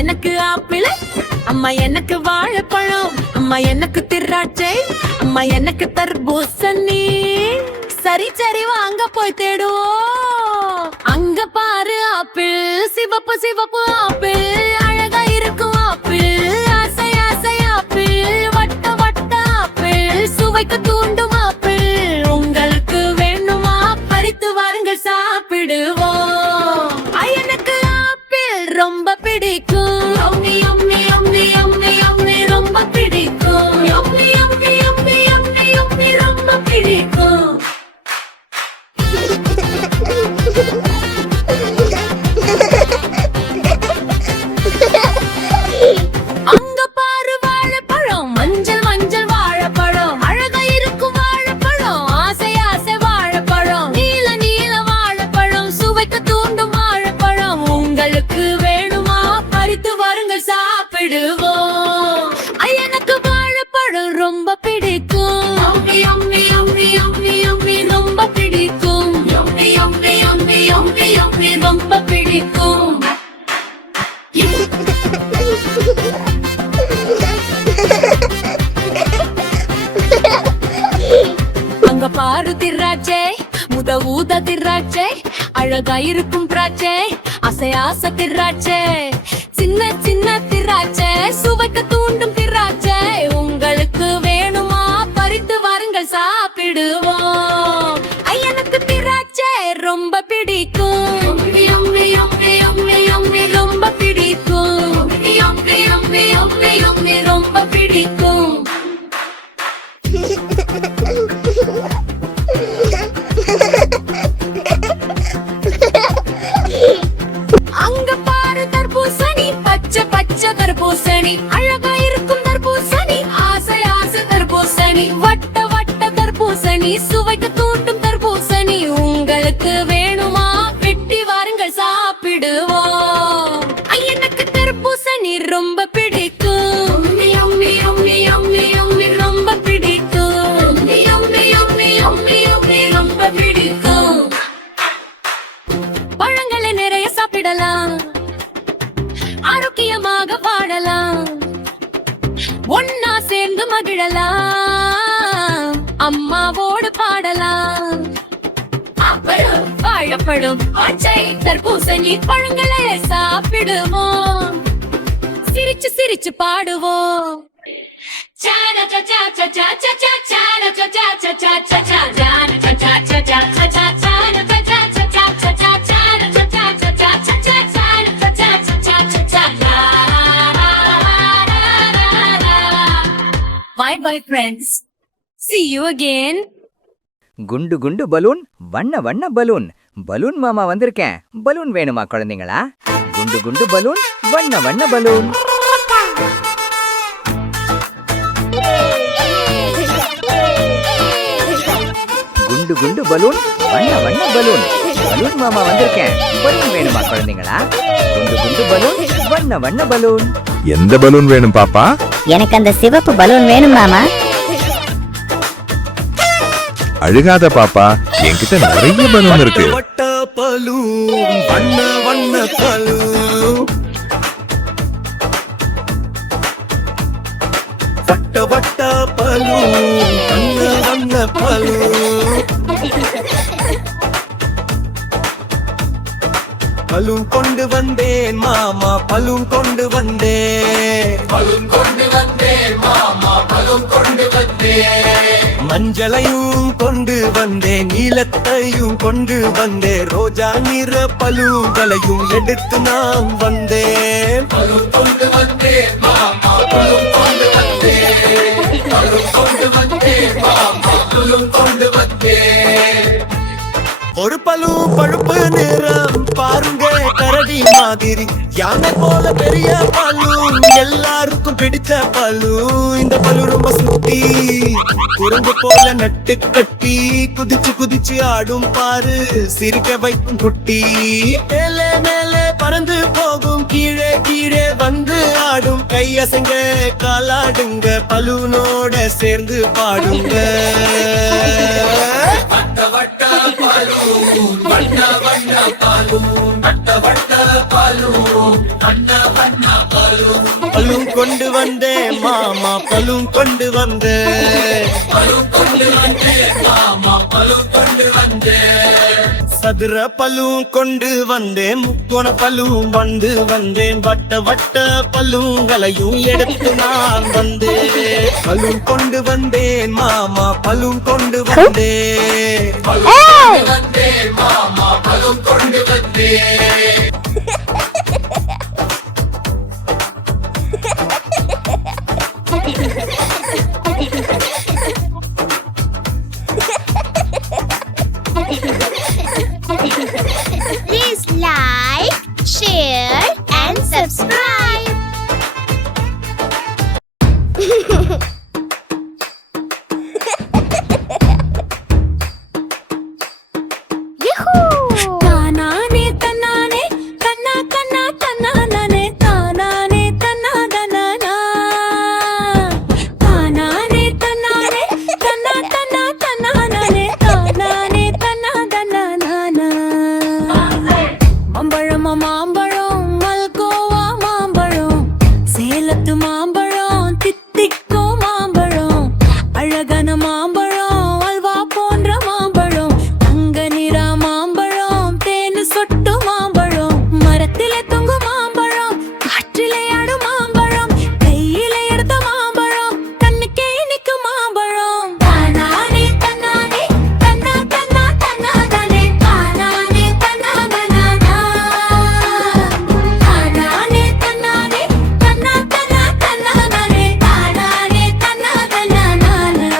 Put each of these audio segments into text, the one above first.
எனக்கு ஆப்பிள், அம்மா எனக்கு வாழைப்பழம், அம்மா எனக்கு திராட்சை, அம்மா எனக்கு தர்பூசணி. சரி சரி வாங்க போய் தேடுவோம். அங்க பாரு ஆப்பிள், சிவப்பு சிவப்பு ஆப்பிள், அழகா இருக்கும் ஆப்பிள், ஆசை ஆசை ஆப்பிள், வட்ட வட்ட ஆப்பிள், சுவைக்கு தூண்டும் ஆப்பிள். உங்களுக்கு வேணுமா? பறித்து வாருங்கள் சாப்பிடுவோம். எனக்கு ஆப்பிள் ரொம்ப பிடிக்கும். Yummy yummy yummy yummy yummy ரொம்ப பிடிக்கும். Yummy yummy yummy yummy yummy ரொம்ப பிடிக்கும். அங்க பாரு வாழைப்பழம், மஞ்சள் மஞ்சள் வாழைப்பழம், அழகா இருக்கும் வாழைப்பழம், ஆசை ஆசை வாழைப்பழம், நீல நீல வாழைப்பழம், சுவைக்க தூண்டும் வாழைப்பழம். உங்களுக்கு வேணுமா? பறித்து வாருங்கள் சாப்பிடுவோம். எனக்கு வாழைப்பழம் ரொம்ப பிடிக்கும். Yummy yummy yummy yummy yummy ரொம்ப பிடிக்கும். Yummy yummy yummy yummy yummy ரொம்ப பிடிக்கும். அங்க பாரு திராட்சை, முத ஊத திராட்சை, அழகா இருக்கும் திராட்சை, ஆசை ஆசை திராட்சை, சின்ன சின்ன திராட்சை, சுவைக்க தூண்டும் திராட்சை. உங்களுக்கு வேணுமா? பறித்து வாருங்கள் சாப்பிடுவோம். எனக்கு திராட்சை ரொம்ப பிடிக்கும். யம்மி யம்மி யம்மி யம்மி ரொம்ப பிடிக்கும். யம்மி யம்மி யம்மி யம்மி ரொம்ப பிடிக்கும். அங்க பாரு தர்பூசணி, பச்சை பச்சை தர்பூசணி, அழகா இருக்கும் தர்பூசணி, ஆசை ஆசை தர்பூசணி, வட்ட வட்ட தர்பூசணி, சுவைக்கு தூண்டும் தர்பூசணி. உங்களுக்கு வேணுமா? வெட்டி வாருங்கள் சாப்பிடுவோம். எனக்கு தர்பூசணி ரொம்ப பிடிக்கும். யம்மி யம்மி யம்மி யம்மி ரொம்ப பிடிக்கும். யம்மி யம்மி யம்மி யம்மி ரொம்ப பிடிக்கும். பழங்களை நிறைய சாப்பிடலாம், ஆரோக்கியமாக வாழலாம், ஒன்னா சேர்ந்து மகிழலாம், அம்மாவோடு பாடலாம். வாழைப்பழம், பச்சை தர்பூசணி பழங்களை சாப்பிடுவோம். சிரிச்சு சிரிச்சு பாடுவோம். Bye bye friends. See you again. குண்டு குண்டு பலூன், வண்ண வண்ண பலூன், பலூன் மாமா வந்திருக்கேன். பலூன் வேணுமா குழந்தைங்களா? குண்டு குண்டு பலூன், வண்ண வண்ண பலூன். குண்டு குண்டு பலூன், வண்ண வண்ண பலூன், பலூன் மாமா வந்திருக்கேன். பலூன் வேணுமா குழந்தைங்களா? குண்டு குண்டு பலூன், வண்ண வண்ண பலூன். எந்த பலூன் வேணும் பாப்பா? எனக்கு அந்த சிவப்பு பலூன் வேணும் மாமா. அழுகாத பாப்பா, என்கிட்ட நிறைய பலூன் இருக்கு. வட்ட பலூன், வண்ண வண்ண பலூன், வட்ட வட்ட பலூன், வண்ண வண்ண பலூன். பலூன் கொண்டு வந்தேன் மாமா, பலூன் கொண்டு வந்தேன், பலூன் கொண்டு வந்தேன் மாமா, பலூன் கொண்டு வந்தேன். மஞ்சளையும் கொண்டு வந்தேன், நீலத்தையும் கொண்டு வந்தேன், ரோஜா நிற பலூன்களையும் எடுத்து நான் வந்தேன். பலூன் கொண்டு வந்தேன் மாமா, பலூன் கொண்டு வந்தேன், பலூன் கொண்டு வந்தேன் மாமா, பலூன் கொண்டு வந்தேன். ஒரு பலூன் பழுப்பு நிறம் பாருங்க, கரடி மாதிரி, யானை போல பெரிய பலூன், எல்லாருக்கும் பிடிச்ச பலூன். இந்த பலூன் ரொம்ப சுத்தி, குரங்கு போல நட்டு கட்டி, குதிச்சு குதிச்சு ஆடும் பாரு, சிரிக்க வைக்கும் குட்டி. மேலே மேலே பறந்து போகும், கீழே கீழே வந்து ஆடும், கையசங்க காலாடுங்க, பலூனோட சேர்ந்து பாடுங்க. வட்ட வட்ட பலூன் கொண்டு வந்தேன் மாமா பலூன் கொண்டு வந்தேன் சதுர பலூன் கொண்டு வந்தேன் முக்கோண பலூன் வந்தேன் வட்ட வட்ட பலூன்களையும் எடுத்து நான் வந்தேன் பலூன் கொண்டு வந்தேன் மாமா பலூன் கொண்டு வந்தேன் மாமா பலூன் கொண்டு வந்தேன் Please like, share, and subscribe. Yahoo! தானானே தன்னானே கண்ணா கண்ணா தன்னானே தானானே தன்னா தன்னானா தானானே தன்னானே கண்ணா கண்ணா தன்னானே தானானே தன்னா தன்னானா மாம்பழம் மாம்பழம் மல்கோவா மாம்பழம் சேலத்து மாம்பழம் தித்திக்கோ மாம்பழம் அழகான மாம்பழம் அல்வா போன்ற மாம்பழம் தங்க நிற மாம்பழம் தேனு சொட்டு மாம்பழம் மரத்திலே தொங்கு மாம்பழம் காற்றிலே ஆடும் மாம்பழம் கையிலே எடுத்த மாம்பழம் கண்ணுக்கே இனிக்கும் மாம்பழம் தானானே தன்னானே தன்னா தன்னா தன்னானே தானானே தன்னா தன்னானா தானானே தன்னானே தன்னா தன்னா தன்னானே தானானே தன்னா தன்னானா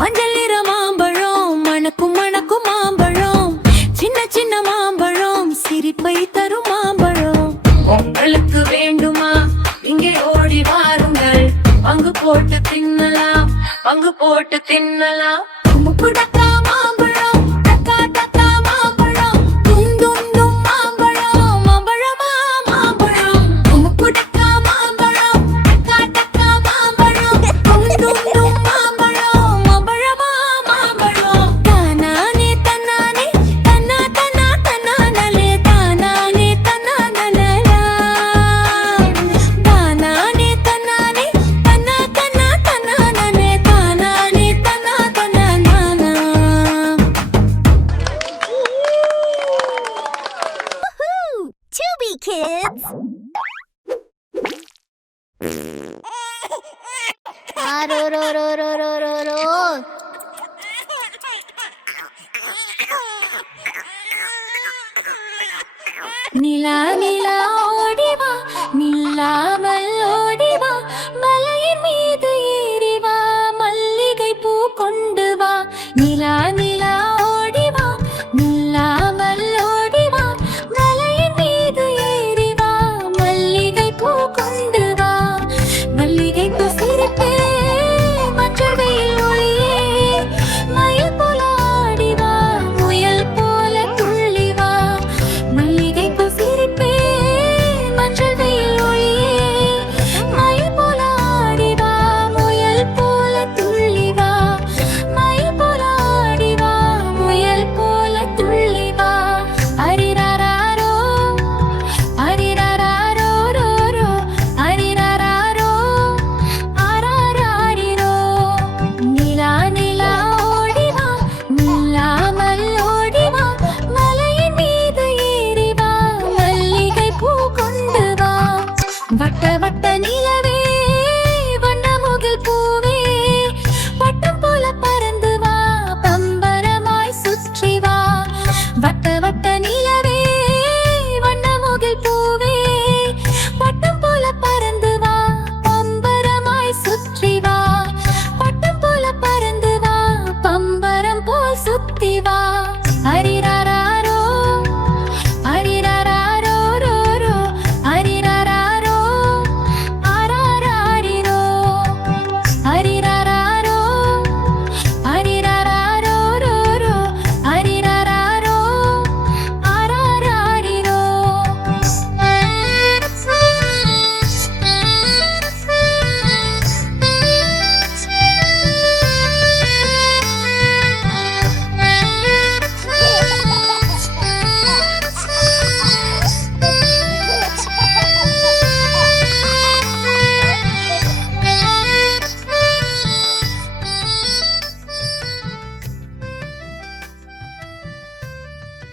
மஞ்சள் நிற மாம்பழம் மணக்கும் மணக்கும் மாம்பழம் சின்ன சின்ன மாம்பழம் சிரிப்பை தரும் மாம்பழம் உங்களுக்கு வேண்டுமா இங்கே ஓடி வாருங்கள் பங்கு போட்டு தின்னலாம் பங்கு போட்டு தின்னலாம் முக்குடக்கா மாம்பழம் டக்கா டக்கா மாம்பழம் டும் டும் டும் மாம்பழம் மாம்பழமா மாம்பழம் முக்குடக்கா மாம்பழம் டக்கா டக்கா மாம்பழம் டும் டும் டும் மாம்பழம் மாம்பழமா மாம்பழம் தானானே தன்னானே தன்னா தன்னா தன்னானே தானானே தன்னா தன்னானா தானானே தன்னானே தன்னா தன்னா தன்னானே தானானே தன்னா தன்னானா Woohoo! Tubi kids! Arororororororo. நிலா நிலா ஓடிவா நில்லாம